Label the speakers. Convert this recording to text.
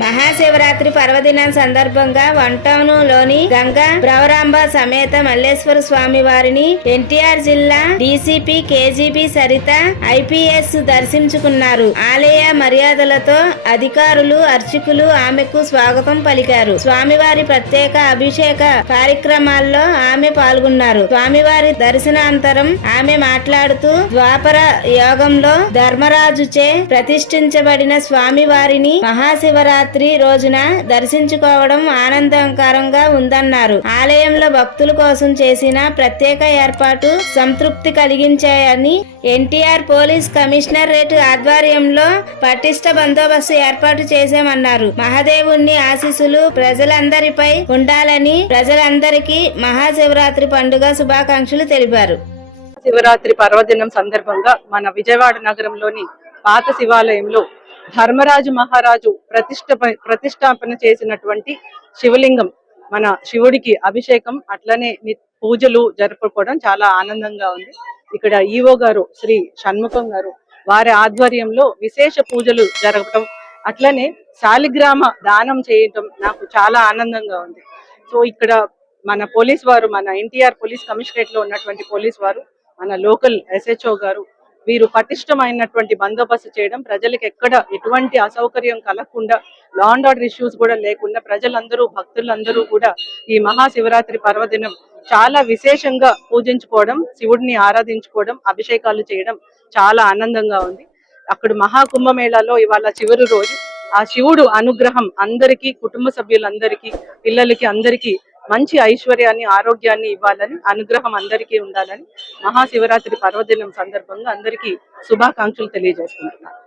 Speaker 1: మహాశివరాత్రి పర్వదినం సందర్భంగా వన్ గంగా బ్రవరాంబ సమేత మల్లేశ్వర స్వామి వారిని ఎన్టీఆర్ జిల్లా డీసీపీ కేజీబీ సరిత ఐపీఎస్ దర్శించుకున్నారు. ఆలయ మర్యాదలతో అధికారులు అర్చకులు ఆమెకు స్వాగతం పలికారు. స్వామివారి ప్రత్యేక అభిషేక కార్యక్రమాల్లో ఆమె పాల్గొన్నారు. స్వామివారి దర్శనాంతరం ఆమె మాట్లాడుతూ ద్వాపర యోగంలో ధర్మరాజుచే ప్రతిష్ఠించబడిన స్వామివారిని మహాశివరాత్రి రోజున దర్శించుకోవడం ఆనందకరంగా ఉందన్నారు. ఆలయంలో భక్తుల కోసం చేసిన ప్రత్యేక ఏర్పాటు సంతృప్తి కలిగించాయని ఎన్టీఆర్ పోలీస్ కమిషనరేట్ ఆధ్వర్యంలో పటిష్ట బందోబస్తు ఏర్పాటు చేశామన్నారు. మహాదేవుని ఆశీస్సులు ప్రజలందరిపై ఉండాలని ప్రజలందరికీ మహాశివరాత్రి పండుగ శుభాకాంక్షలు తెలిపారు.
Speaker 2: శివరాత్రి పర్వదినం సందర్భంగా మన విజయవాడ నగరంలోని పాత శివాలయంలో ధర్మరాజు మహారాజు ప్రతిష్ట ప్రతిష్టాపన చేసినటువంటి శివలింగం మన శివుడికి అభిషేకం అట్లనే పూజలు జరుపుకోవడం చాలా ఆనందంగా ఉంది. ఇక్కడ ఈవో గారు శ్రీ షణ్ముఖం గారు వారి ఆధ్వర్యంలో విశేష పూజలు జరగటం అట్లనే శాలిగ్రామ దానం చేయటం నాకు చాలా ఆనందంగా ఉంది. సో ఇక్కడ మన పోలీస్ వారు మన ఎన్టీఆర్ పోలీస్ కమిషనరేట్లో ఉన్నటువంటి పోలీస్ వారు మన లోకల్ ఎస్హెచ్ఓ గారు వీరు పటిష్టమైనటువంటి బందోబస్తు చేయడం ప్రజలకు ఎక్కడ ఎటువంటి అసౌకర్యం కలగకుండా లా అండ్ ఆర్డర్ ఇష్యూస్ కూడా లేకుండా ప్రజలందరూ భక్తులందరూ కూడా ఈ మహాశివరాత్రి పర్వదినం చాలా విశేషంగా పూజించుకోవడం శివుడిని ఆరాధించుకోవడం అభిషేకాలు చేయడం చాలా ఆనందంగా ఉంది. అక్కడ మహాకుంభమేళాలో ఇవాళ చివరి రోజు. ఆ శివుడు అనుగ్రహం అందరికీ కుటుంబ సభ్యులందరికీ పిల్లలకి అందరికీ మంచి ఐశ్వర్యాన్ని ఆరోగ్యాన్ని ఇవ్వాలని అనుగ్రహం అందరికీ ఉండాలని మహాశివరాత్రి పర్వదినం సందర్భంగా అందరికీ శుభాకాంక్షలు తెలియజేసుకుంటున్నాను.